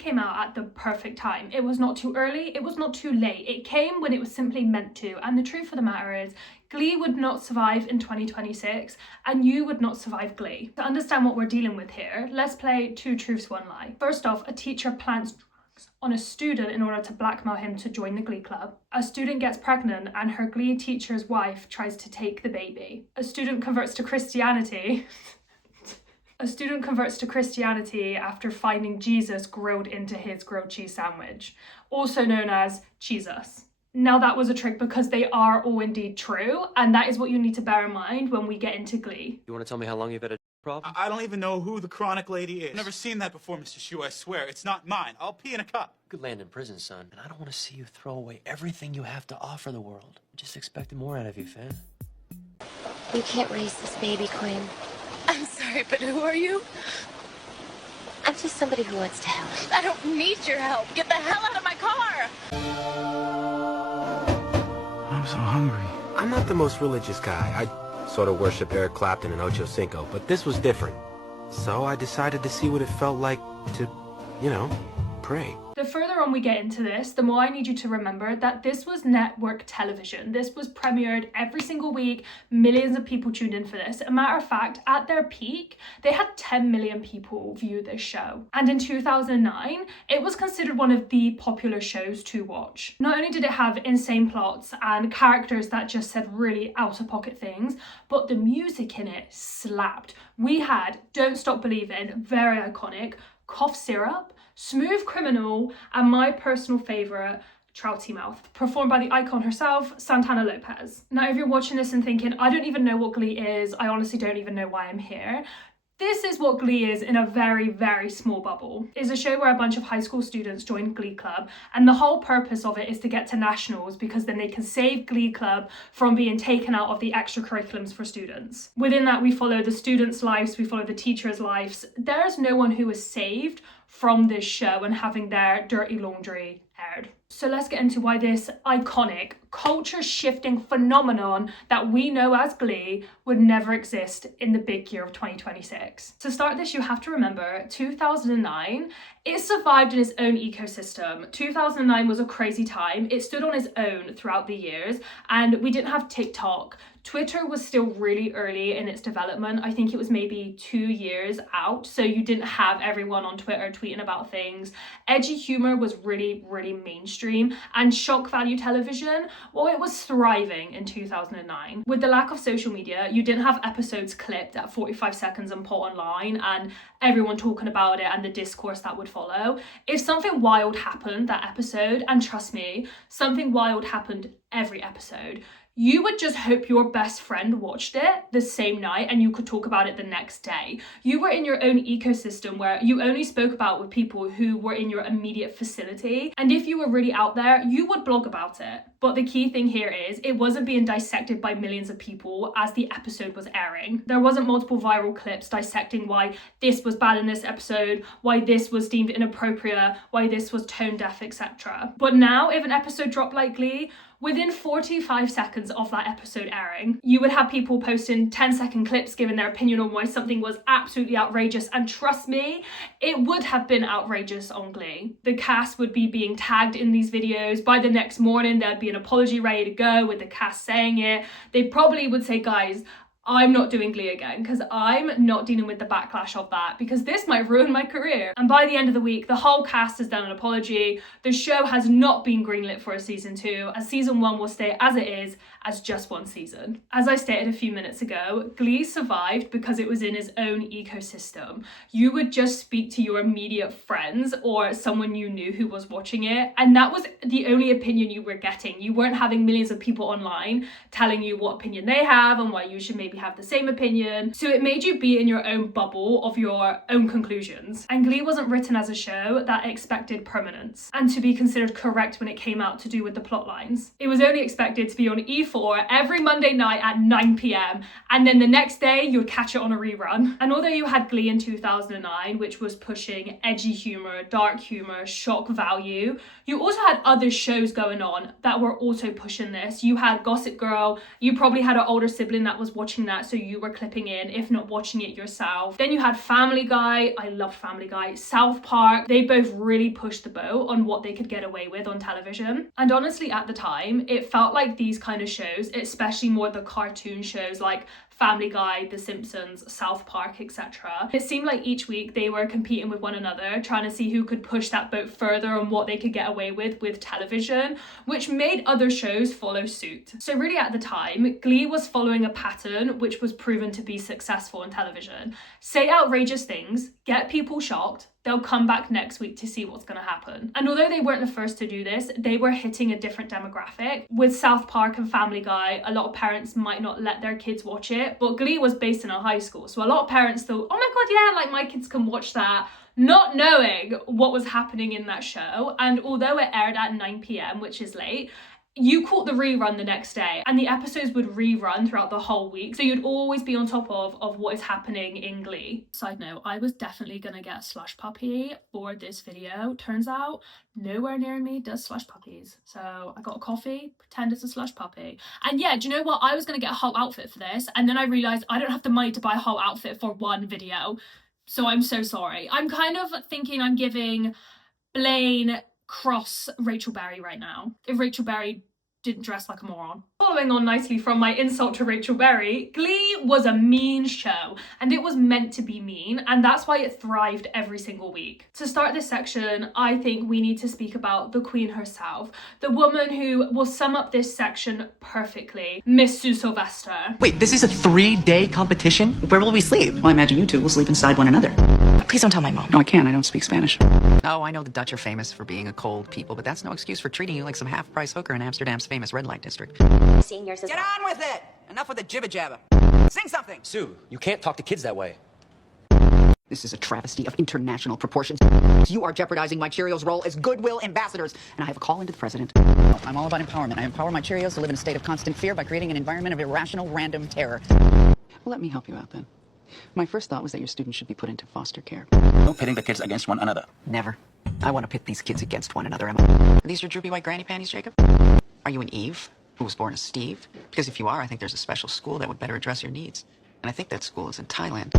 came out at the perfect time. It was not too early, it was not too late. It came when it was simply meant to. And the truth of the matter is, Glee would not survive in 2026, and you would not survive Glee. To understand what we're dealing with here, let's play two truths, one lie. First off, a teacher plants drugs on a student in order to blackmail him to join the Glee club. A student gets pregnant and her Glee teacher's wife tries to take the baby. A student converts to Christianity. A student converts to Christianity after finding Jesus grilled into his grilled cheese sandwich, also known as Jesus. Now that was a trick because they are all indeed true, and that is what you need to bear in mind when we get into Glee. You want to tell me how long you've had a problem? I don't even know who the chronic lady is. I've never seen that before, Mr. Shue, I swear. It's not mine. I'll pee in a cup. You could land in prison, son, and I don't want to see you throw away everything you have to offer the world. I just expected more out of you, Fan. You can't raise this baby, Quinn. I'm sorry, but who are you? I'm just somebody who wants to help. I don't need your help. Get the hell out of my car! I'm so hungry. I'm not the most religious guy. I sort of worship Eric Clapton and Ocho Cinco, but this was different. So I decided to see what it felt like to, pray. The further on we get into this, the more I need you to remember that this was network television. This was premiered every single week. Millions of people tuned in for this. A matter of fact, at their peak, they had 10 million people view this show. And in 2009, it was considered one of the popular shows to watch. Not only did it have insane plots and characters that just said really out-of-pocket things, but the music in it slapped. We had Don't Stop Believin', very iconic, Cough Syrup, Smooth Criminal, and my personal favourite, Trouty Mouth, performed by the icon herself, Santana Lopez. Now, if you're watching this and thinking, I don't even know what Glee is, I honestly don't even know why I'm here, this is what Glee is in a very, very small bubble. It's a show where a bunch of high school students join Glee Club, and the whole purpose of it is to get to nationals because then they can save Glee Club from being taken out of the extracurriculums for students. Within that, we follow the students' lives, we follow the teachers' lives. There's no one who is saved from this show and having their dirty laundry aired. So let's get into why this iconic, culture-shifting phenomenon that we know as Glee would never exist in the big year of 2026. To start this, you have to remember 2009, it survived in its own ecosystem. 2009 was a crazy time. It stood on its own throughout the years, and we didn't have TikTok. Twitter was still really early in its development. I think it was maybe 2 years out, so you didn't have everyone on Twitter tweeting about things. Edgy humor was really, really mainstream, and shock value television, well, it was thriving in 2009. With the lack of social media, you didn't have episodes clipped at 45 seconds and put online and everyone talking about it and the discourse that would follow. If something wild happened that episode, and trust me, something wild happened every episode, you would just hope your best friend watched it the same night and you could talk about it the next day. You were in your own ecosystem where you only spoke about with people who were in your immediate vicinity. And if you were really out there, you would blog about it. But the key thing here is it wasn't being dissected by millions of people as the episode was airing. There wasn't multiple viral clips dissecting why this was bad in this episode, why this was deemed inappropriate, why this was tone deaf, etc. But now, if an episode dropped like Glee, within 45 seconds of that episode airing, you would have people posting 10-second clips giving their opinion on why something was absolutely outrageous. And trust me, it would have been outrageous on Glee. The cast would be being tagged in these videos. By the next morning, there'd be an apology ready to go with the cast saying it. They probably would say, guys, I'm not doing Glee again because I'm not dealing with the backlash of that because this might ruin my career. And by the end of the week, the whole cast has done an apology. The show has not been greenlit for a season 2, and season 1 will stay as it is as just one season. As I stated a few minutes ago, Glee survived because it was in its own ecosystem. You would just speak to your immediate friends or someone you knew who was watching it, and that was the only opinion you were getting. You weren't having millions of people online telling you what opinion they have and why you should maybe have the same opinion. So it made you be in your own bubble of your own conclusions. And Glee wasn't written as a show that expected permanence and to be considered correct when it came out to do with the plot lines. It was only expected to be on E4 every Monday night at 9 p.m. and then the next day you'd catch it on a rerun. And although you had Glee in 2009, which was pushing edgy humor, dark humor, shock value, you also had other shows going on that were also pushing this. You had Gossip Girl, you probably had an older sibling that was watching that, so you were clipping in, if not watching it yourself. Then you had Family Guy. I loved Family Guy. South Park. They both really pushed the boat on what they could get away with on television. And honestly, at the time, it felt like these kind of shows, especially more the cartoon shows like Family Guy, The Simpsons, South Park, etc. It seemed like each week they were competing with one another, trying to see who could push that boat further on what they could get away with television, which made other shows follow suit. So really at the time, Glee was following a pattern which was proven to be successful on television. Say outrageous things, get people shocked, they'll come back next week to see what's going to happen. And although they weren't the first to do this, they were hitting a different demographic. With South Park and Family Guy, a lot of parents might not let their kids watch it, but Glee was based in a high school, so a lot of parents thought, oh my god, yeah, like my kids can watch that, not knowing what was happening in that show. And although it aired at 9 p.m, which is late, you caught the rerun the next day, and the episodes would rerun throughout the whole week, so you'd always be on top of what is happening in Glee. Side note, I was definitely gonna get a slush puppy for this video. Turns out nowhere near me does slush puppies, so I got a coffee, pretend it's a slush puppy. And yeah, do you know what, I was gonna get a whole outfit for this, and then I realized I don't have the money to buy a whole outfit for one video, so I'm so sorry. I'm kind of thinking I'm giving Blaine cross Rachel Berry right now, if Rachel Berry didn't dress like a moron. Following on nicely from my insult to Rachel Berry, Glee was a mean show, and it was meant to be mean, and that's why it thrived every single week. To start this section, I think we need to speak about the queen herself, the woman who will sum up this section perfectly, Miss Sue Sylvester. Wait, this is a 3-day competition? Where will we sleep? Well, I imagine you two will sleep inside one another. Please don't tell my mom. No, I can't. I don't speak Spanish. Oh, I know the Dutch are famous for being a cold people, but that's no excuse for treating you like some half-price hooker in Amsterdam's famous red light district. Seniors as Get well. on with it! Enough with the jibber-jabber. Sing something! Sue, you can't talk to kids that way. This is a travesty of international proportions. You are jeopardizing my Cheerios' role as goodwill ambassadors, and I have a call into the president. No, I'm all about empowerment. I empower my Cheerios to live in a state of constant fear by creating an environment of irrational, random terror. Well, let me help you out then. My first thought was that your students should be put into foster care. No pitting the kids against one another. Never. I want to pit these kids against one another, Emma. Are these your droopy white granny panties, Jacob? Are you an Eve, who was born a Steve? Because if you are, I think there's a special school that would better address your needs. And I think that school is in Thailand.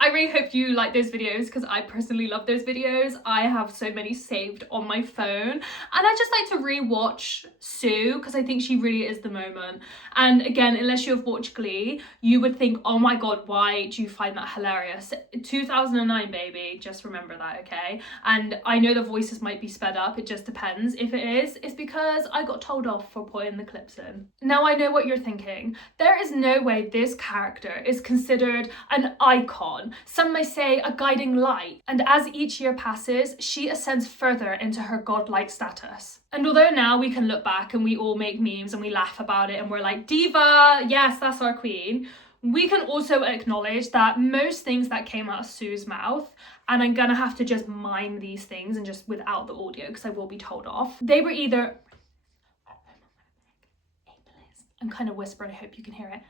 I really hope you like those videos, because I personally love those videos. I have so many saved on my phone, and I just like to re-watch Sue because I think she really is the moment. And again, unless you have watched Glee, you would think, oh my god, why do you find that hilarious? 2009, baby, just remember that, okay? And I know the voices might be sped up, it just depends. If it is, it's because I got told off for putting the clips in. Now I know what you're thinking. There is no way this character is considered an icon, some may say a guiding light, and as each year passes, she ascends further into her godlike status. And although now we can look back and we all make memes and we laugh about it and we're like, diva, yes, that's our queen, we can also acknowledge that most things that came out of Sue's mouth, and I'm gonna have to just mime these things and just without the audio because I will be told off, they were either, I'm kind of whispering, I hope you can hear it,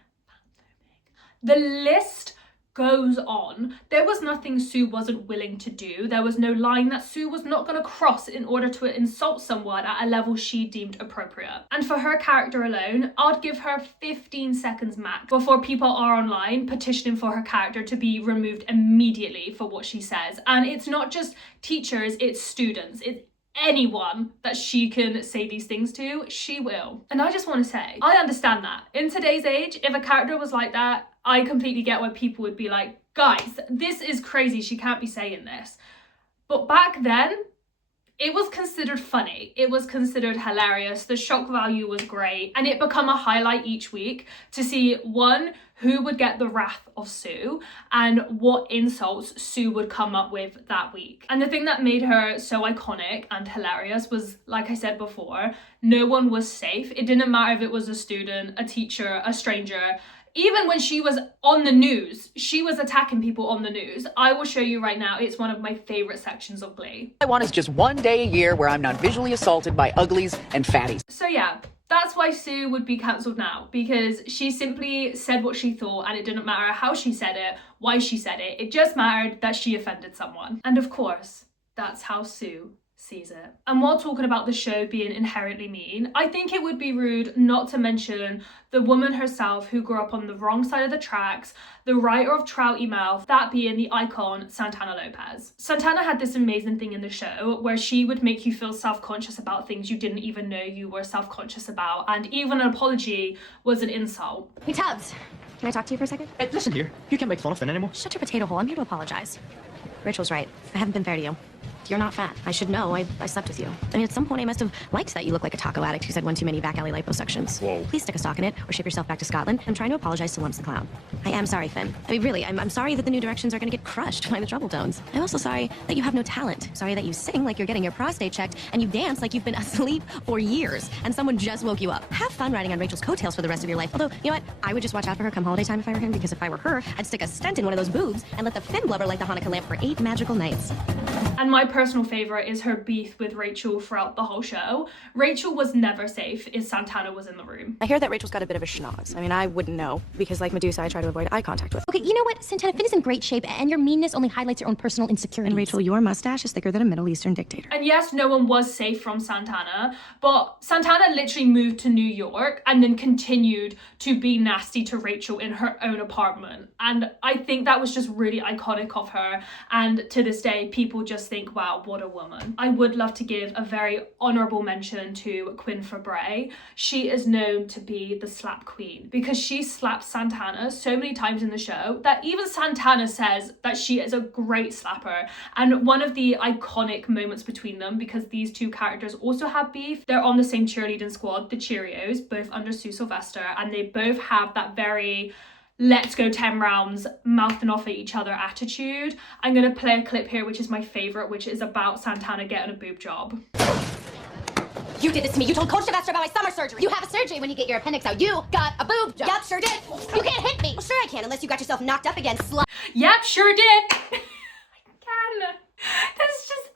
the list goes on. There was nothing Sue wasn't willing to do. There was no line that Sue was not going to cross in order to insult someone at a level she deemed appropriate. And for her character alone, I'd give her 15 seconds max before people are online petitioning for her character to be removed immediately for what she says. And it's not just teachers, it's students. It's anyone that she can say these things to, she will. And I just want to say, I understand that. In today's age, if a character was like that, I completely get why people would be like, guys, this is crazy, she can't be saying this. But back then, it was considered funny. It was considered hilarious. The shock value was great. And it became a highlight each week to see, one, who would get the wrath of Sue and what insults Sue would come up with that week. And the thing that made her so iconic and hilarious was, like I said before, no one was safe. It didn't matter if it was a student, a teacher, a stranger. Even when she was on the news, she was attacking people on the news. I will show you right now. It's one of my favorite sections of Glee. I want is just one day a year where I'm not visually assaulted by uglies and fatties. So yeah, that's why Sue would be cancelled now, because she simply said what she thought, and it didn't matter how she said it, why she said it. It just mattered that she offended someone. And of course, that's how Sue sees it. And while talking about the show being inherently mean, I think it would be rude not to mention the woman herself who grew up on the wrong side of the tracks, the writer of Trouty Mouth, that being the icon Santana Lopez. Santana had this amazing thing in the show where she would make you feel self-conscious about things you didn't even know you were self-conscious about, and even an apology was an insult. Hey Tubbs, can I talk to you for a second? Hey, listen here, you can't make fun of Finn anymore. Shut your potato hole, I'm here to apologize. Rachel's right, I haven't been fair to you. You're not fat. I should know. I slept with you. I mean, at some point I must have liked that you look like a taco addict who's had one too many back alley liposuctions. Whoa. Please stick a stock in it or ship yourself back to Scotland. I'm trying to apologize to Lumps the Clown. I am sorry, Finn. I mean, really, I'm sorry that the new directions are going to get crushed by the Trouble Tones. I'm also sorry that you have no talent. Sorry that you sing like you're getting your prostate checked and you dance like you've been asleep for years and someone just woke you up. Have fun riding on Rachel's coattails for the rest of your life. Although, you know what? I would just watch out for her come holiday time if I were him, because if I were her, I'd stick a stent in one of those boobs and let the Finn blubber light the Hanukkah lamp for 8 magical nights. And my personal favourite is her beef with Rachel throughout the whole show. Rachel was never safe if Santana was in the room. I hear that Rachel's got a bit of a schnoz. I mean, I wouldn't know, because like Medusa, I try to avoid eye contact with. Okay, you know what? Santana, Finn is in great shape, and your meanness only highlights your own personal insecurities. And Rachel, your mustache is thicker than a Middle Eastern dictator. And yes, no one was safe from Santana, but Santana literally moved to New York and then continued to be nasty to Rachel in her own apartment. And I think that was just really iconic of her. And to this day, people just think, wow, what a woman. I would love to give a very honourable mention to Quinn Fabray. She is known to be the slap queen because she slaps Santana so many times in the show that even Santana says that she is a great slapper. And one of the iconic moments between them, because these two characters also have beef, they're on the same cheerleading squad, the Cheerios, both under Sue Sylvester, and they both have that very let's go 10 rounds, mouthing off at each other attitude. I'm going to play a clip here, which is my favourite, which is about Santana getting a boob job. You did this to me. You told Coach Sylvester about my summer surgery. You have a surgery when you get your appendix out. You got a boob job. Yep, sure did. You can't hit me. Well, sure I can, unless you got yourself knocked up again, slut. Yep, sure did. I can. That's just...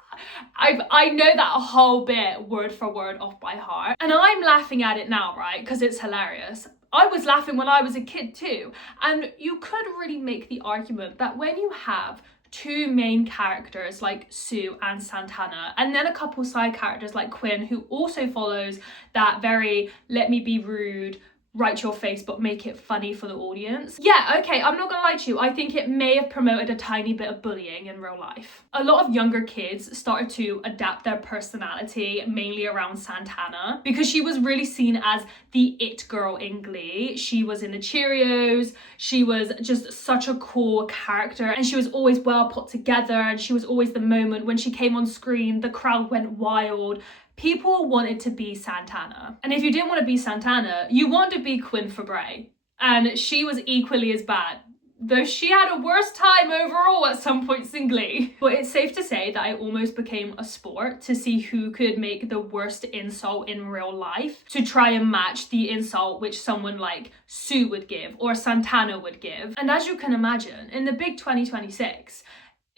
I know that whole bit word for word off by heart. And I'm laughing at it now, right? Because it's hilarious. I was laughing when I was a kid too. And you could really make the argument that when you have two main characters like Sue and Santana, and then a couple side characters like Quinn, who also follows that very let me be rude, write your face but make it funny for the audience. Yeah, okay, I'm not gonna lie to you, I think it may have promoted a tiny bit of bullying in real life. A lot of younger kids started to adapt their personality mainly around Santana because she was really seen as the it girl in Glee. She was in the Cheerios, she was just such a cool character, and she was always well put together, and she was always the moment when she came on screen, the crowd went wild. People wanted to be Santana. And if you didn't want to be Santana, you wanted to be Quinn Fabray. And she was equally as bad, though she had a worse time overall at some points in Glee. But it's safe to say that it almost became a sport to see who could make the worst insult in real life to try and match the insult which someone like Sue would give or Santana would give. And as you can imagine, in the big 2026,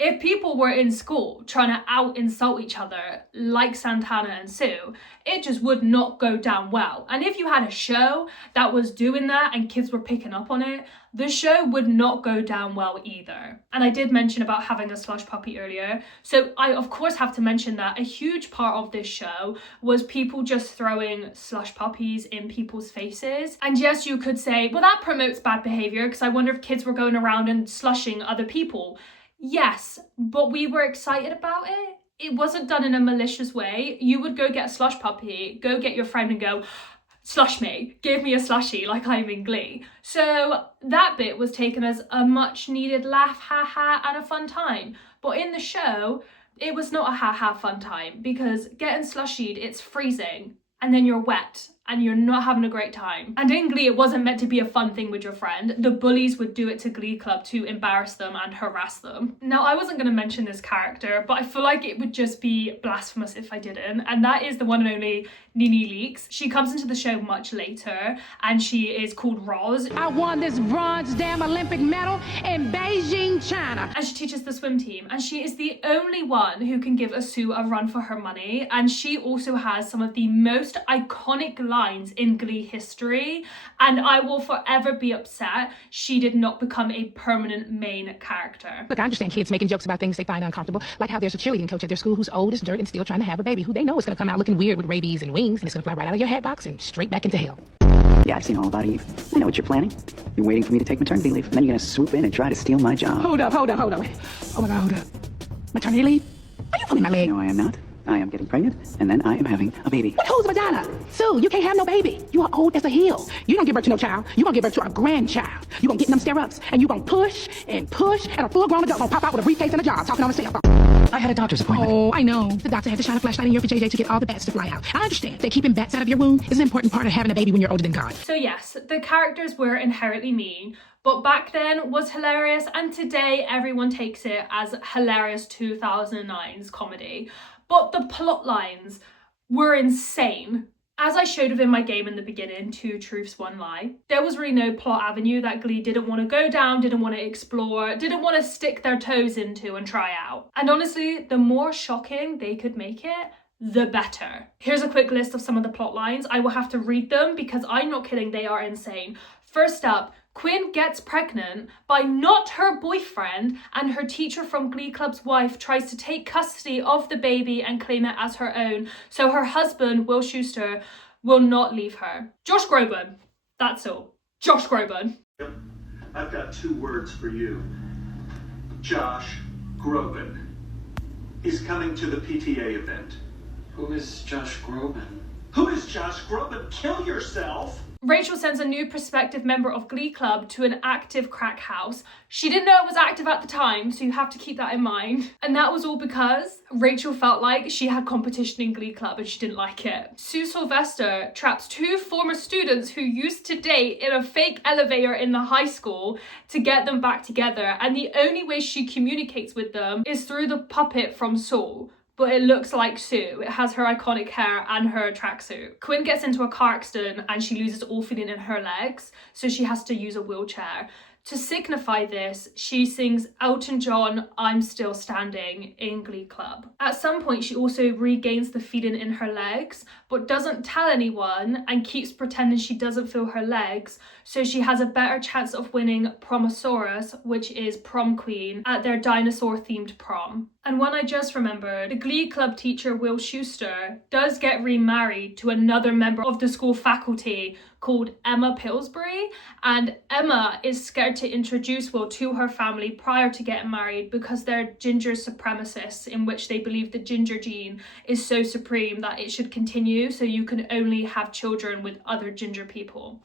if people were in school trying to out-insult each other like Santana and Sue, it just would not go down well. And if you had a show that was doing that and kids were picking up on it, the show would not go down well either. And I did mention about having a slush puppy earlier. So I of course have to mention that a huge part of this show was people just throwing slush puppies in people's faces. And yes, you could say, well, that promotes bad behavior because I wonder if kids were going around and slushing other people. Yes, but we were excited about it. It wasn't done in a malicious way. You would go get a slush puppy, go get your friend and go, slush me, give me a slushie like I'm in Glee. So that bit was taken as a much needed laugh, ha, and a fun time. But in the show, it was not a ha, fun time because getting slushied, it's freezing and then you're wet and you're not having a great time. And in Glee, it wasn't meant to be a fun thing with your friend. The bullies would do it to Glee Club to embarrass them and harass them. Now, I wasn't gonna mention this character, but I feel like it would just be blasphemous if I didn't. And that is the one and only Nene Leakes. She comes into the show much later and she is called Roz. I won this bronze damn Olympic medal in Beijing, China. And she teaches the swim team. And she is the only one who can give a Sue a run for her money. And she also has some of the most iconic lines lines in Glee history, and I will forever be upset she did not become a permanent main character. Look, I understand kids making jokes about things they find uncomfortable, like how there's a cheerleading coach at their school who's old as dirt and still trying to have a baby, who they know is going to come out looking weird with rabies and wings, and it's going to fly right out of your hat box and straight back into hell. Yeah, I've seen all about Eve. I know what you're planning. You're waiting for me to take maternity leave, and then you're gonna swoop in and try to steal my job. Hold up. Oh my God, hold up. Maternity leave? Are you pulling my leg? No, I am not. I am getting pregnant, and then I am having a baby. What holds vagina? Sue, you can't have no baby. You are old as a hill. You don't give birth to no child. You gonna give birth to a grandchild. You gonna get in them stirrups, and you gonna push, and a full-grown adult gonna pop out with a briefcase and a job, talking on the cell phone. I had a doctor's appointment. Oh, I know. The doctor had to shine a flashlight in your JJ to get all the bats to fly out. I understand that keeping bats out of your womb is an important part of having a baby when you're older than God. So yes, the characters were inherently mean, but back then was hilarious, and today everyone takes it as hilarious 2009's comedy. But the plot lines were insane. As I showed within my game in the beginning, 2 truths, 1 lie, there was really no plot avenue that Glee didn't want to go down, didn't want to explore, didn't want to stick their toes into and try out. And honestly, the more shocking they could make it, the better. Here's a quick list of some of the plot lines. I will have to read them because I'm not kidding, they are insane. First up, Quinn gets pregnant by not her boyfriend, and her teacher from Glee Club's wife tries to take custody of the baby and claim it as her own, so her husband, Will Schuester, will not leave her. Josh Groban. That's all. Josh Groban. I've got 2 words for you. Josh Groban. He's coming to the PTA event. Who is Josh Groban? Who is Josh Groban? Kill yourself! Rachel sends a new prospective member of Glee Club to an active crack house. She didn't know it was active at the time, so you have to keep that in mind. And that was all because Rachel felt like she had competition in Glee Club and she didn't like it. Sue Sylvester traps 2 former students who used to date in a fake elevator in the high school to get them back together, and the only way she communicates with them is through the puppet from Saul. But it looks like Sue. It has her iconic hair and her tracksuit. Quinn gets into a car accident and she loses all feeling in her legs, so she has to use a wheelchair. To signify this, she sings Elton John, I'm Still Standing in Glee Club. At some point, she also regains the feeling in her legs, but doesn't tell anyone and keeps pretending she doesn't feel her legs, so she has a better chance of winning Promosaurus, which is prom queen, at their dinosaur-themed prom. And when I just remembered, the Glee Club teacher Will Schuester does get remarried to another member of the school faculty called Emma Pillsbury, and Emma is scared to introduce Will to her family prior to getting married because they're ginger supremacists, in which they believe the ginger gene is so supreme that it should continue, so you can only have children with other ginger people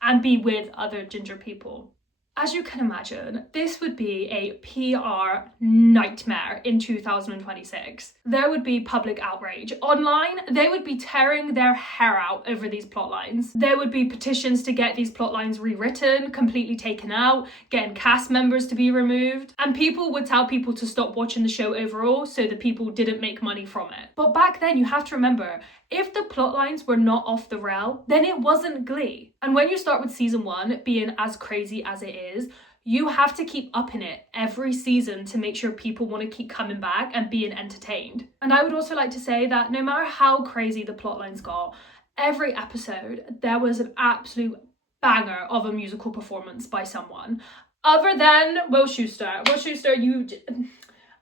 and be with other ginger people. As you can imagine, this would be a PR nightmare in 2026. There would be public outrage. Online, they would be tearing their hair out over these plot lines. There would be petitions to get these plot lines rewritten, completely taken out, getting cast members to be removed, and people would tell people to stop watching the show overall so the people didn't make money from it. But back then, you have to remember, if the plot lines were not off the rail, then it wasn't Glee. And when you start with season 1 being as crazy as it is, you have to keep upping it every season to make sure people want to keep coming back and being entertained. And I would also like to say that no matter how crazy the plot lines got, every episode there was an absolute banger of a musical performance by someone. Other than Will Schuester. Will Schuester,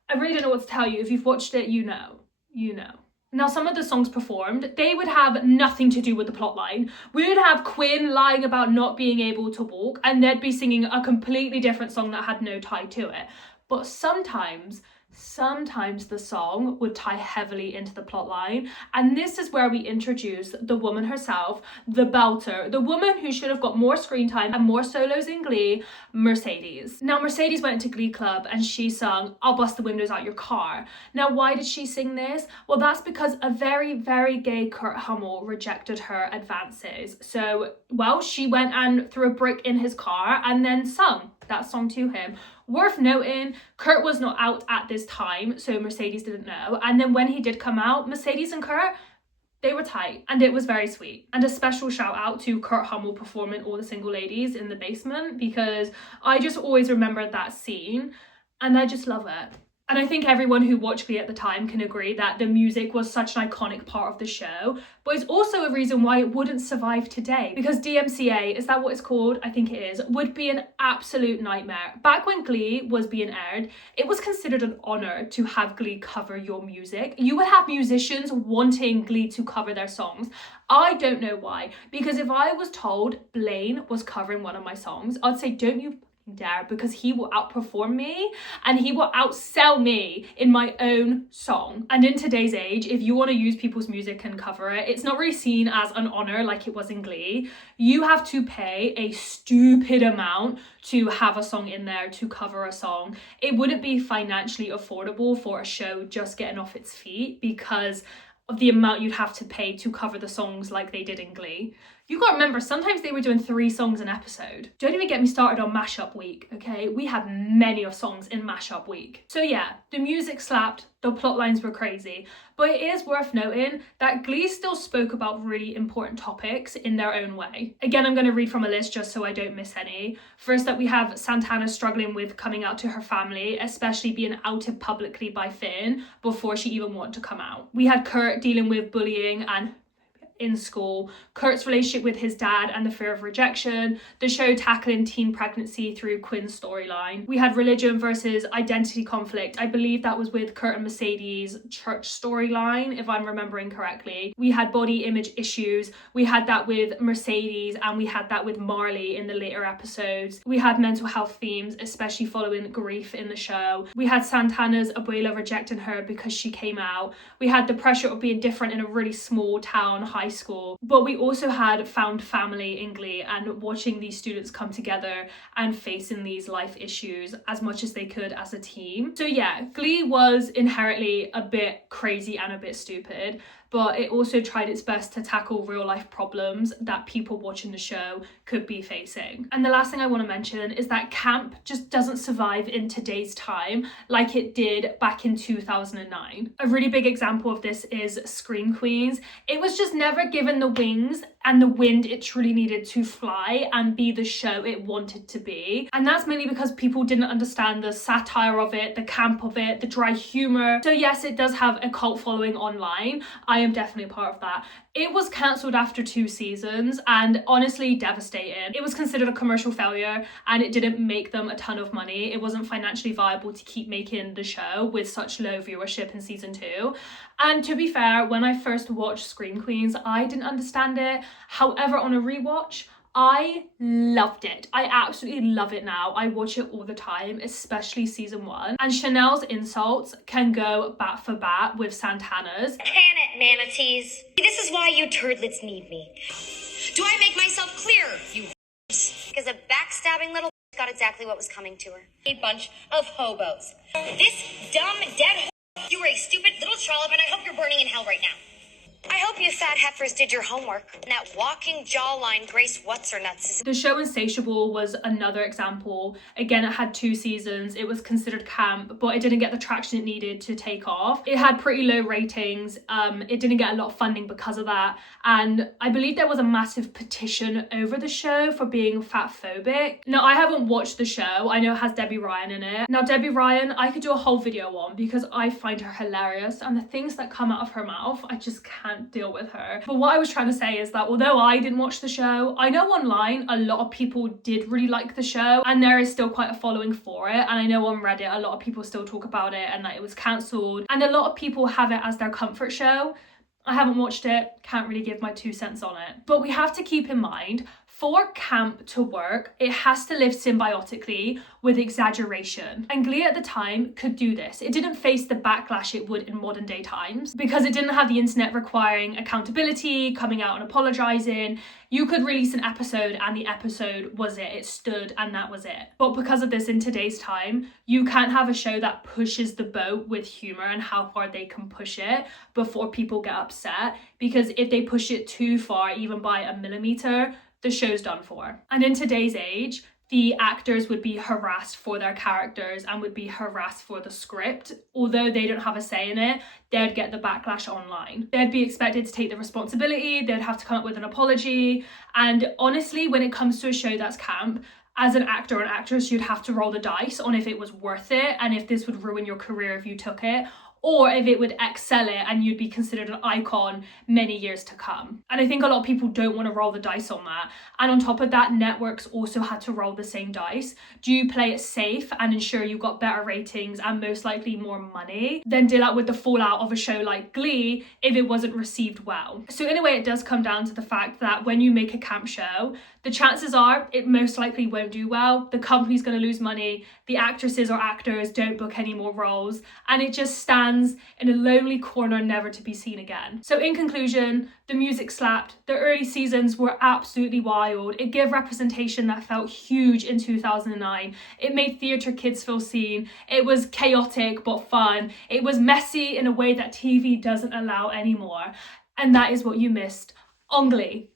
I really don't know what to tell you. If you've watched it, you know. Now, some of the songs performed, they would have nothing to do with the plotline. We would have Quinn lying about not being able to walk, and they'd be singing a completely different song that had no tie to it. But sometimes the song would tie heavily into the plotline, and this is where we introduce the woman herself, the belter, the woman who should have got more screen time and more solos in Glee, Mercedes. Now, Mercedes went into Glee Club and she sung I'll Bust the Windows Out Your Car. Now, why did she sing this? Well, that's because a very, very gay Kurt Hummel rejected her advances. So, well, she went and threw a brick in his car and then sung that song to him. Worth noting, Kurt was not out at this time, so Mercedes didn't know. And then when he did come out, Mercedes and Kurt, they were tight, and it was very sweet. And a special shout out to Kurt Hummel performing All the Single Ladies in the basement, because I just always remembered that scene, and I just love it. And I think everyone who watched Glee at the time can agree that the music was such an iconic part of the show, but it's also a reason why it wouldn't survive today. Because DMCA, is that what it's called? I think it is, would be an absolute nightmare. Back when Glee was being aired, it was considered an honor to have Glee cover your music. You would have musicians wanting Glee to cover their songs. I don't know why, because if I was told Blaine was covering one of my songs, I'd say, don't you dare, because he will outperform me and he will outsell me in my own song. And in today's age, if you want to use people's music and cover it, it's not really seen as an honor like it was in Glee. You have to pay a stupid amount to have a song in there, to cover a song. It wouldn't be financially affordable for a show just getting off its feet because of the amount you'd have to pay to cover the songs like they did in Glee. You gotta remember, sometimes they were doing 3 songs an episode. Don't even get me started on mashup week, okay? We had many of songs in mashup week. So yeah, the music slapped, the plot lines were crazy, but it is worth noting that Glee still spoke about really important topics in their own way. Again, I'm gonna read from a list just so I don't miss any. First up, we have Santana struggling with coming out to her family, especially being outed publicly by Finn before she even wanted to come out. We had Kurt dealing with bullying and in school, Kurt's relationship with his dad and the fear of rejection, the show tackling teen pregnancy through Quinn's storyline. We had religion versus identity conflict. I believe that was with Kurt and Mercedes' church storyline, if I'm remembering correctly. We had body image issues. We had that with Mercedes and we had that with Marley in the later episodes. We had mental health themes, especially following grief in the show. We had Santana's abuela rejecting her because she came out. We had the pressure of being different in a really small town, high school, but we also had found family in Glee and watching these students come together and facing these life issues as much as they could as a team. So yeah, Glee was inherently a bit crazy and a bit stupid, but it also tried its best to tackle real life problems that people watching the show could be facing. And the last thing I want to mention is that camp just doesn't survive in today's time like it did back in 2009. A really big example of this is Scream Queens. It was just never given the wings and the wind it truly needed to fly and be the show it wanted to be. And that's mainly because people didn't understand the satire of it, the camp of it, the dry humor. So yes, it does have a cult following online. I am definitely a part of that. It was cancelled after 2 seasons and honestly devastating. It was considered a commercial failure and it didn't make them a ton of money. It wasn't financially viable to keep making the show with such low viewership in season 2. And to be fair, when I first watched Scream Queens, I didn't understand it. However, on a rewatch, I loved it. I absolutely love it now. I watch it all the time, especially season 1. And Chanel's insults can go bat for bat with Santana's. Can it, manatees? This is why you turdlets need me. Do I make myself clear, you Because a backstabbing little got exactly what was coming to her. A bunch of hobos. This dumb, dead you were a stupid little trollop, and I hope you're burning in hell right now. I hope you fat heifers did your homework. And that walking jawline Grace What's-Her-Nuts. The show Insatiable was another example. Again, it had 2 seasons. It was considered camp, but it didn't get the traction it needed to take off. It had pretty low ratings. It didn't get a lot of funding because of that. And I believe there was a massive petition over the show for being fatphobic. Now, I haven't watched the show. I know it has Debbie Ryan in it. Now, Debbie Ryan, I could do a whole video on because I find her hilarious. And the things that come out of her mouth, I just can't deal with her. But what I was trying to say is that although I didn't watch the show, I know online a lot of people did really like the show and there is still quite a following for it. And I know on Reddit a lot of people still talk about it and that it was cancelled, and a lot of people have it as their comfort show. I haven't watched it, can't really give my 2 cents on it. But we have to keep in mind, for camp to work, it has to live symbiotically with exaggeration. And Glee at the time could do this. It didn't face the backlash it would in modern day times because it didn't have the internet requiring accountability, coming out and apologizing. You could release an episode and the episode was it. It stood and that was it. But because of this in today's time, you can't have a show that pushes the boat with humor and how far they can push it before people get upset. Because if they push it too far, even by a millimeter, the show's done for. And in today's age, the actors would be harassed for their characters and would be harassed for the script. Although they don't have a say in it, they'd get the backlash online. They'd be expected to take the responsibility, they'd have to come up with an apology. And honestly, when it comes to a show that's camp, as an actor or an actress, you'd have to roll the dice on if it was worth it and if this would ruin your career if you took it, or if it would excel it and you'd be considered an icon many years to come. And I think a lot of people don't want to roll the dice on that. And on top of that, networks also had to roll the same dice. Do you play it safe and ensure you got better ratings and most likely more money, then deal out with the fallout of a show like Glee if it wasn't received well? So in a way, it does come down to the fact that when you make a camp show, the chances are it most likely won't do well. The company's going to lose money. The actresses or actors don't book any more roles, and it just stands in a lonely corner never to be seen again. So in conclusion, the music slapped. The early seasons were absolutely wild. It gave representation that felt huge in 2009. It made theatre kids feel seen. It was chaotic but fun. It was messy in a way that TV doesn't allow anymore. And that is what you missed on Glee.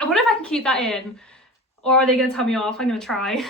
I wonder if I can keep that in, or are they going to tell me off? I'm going to try.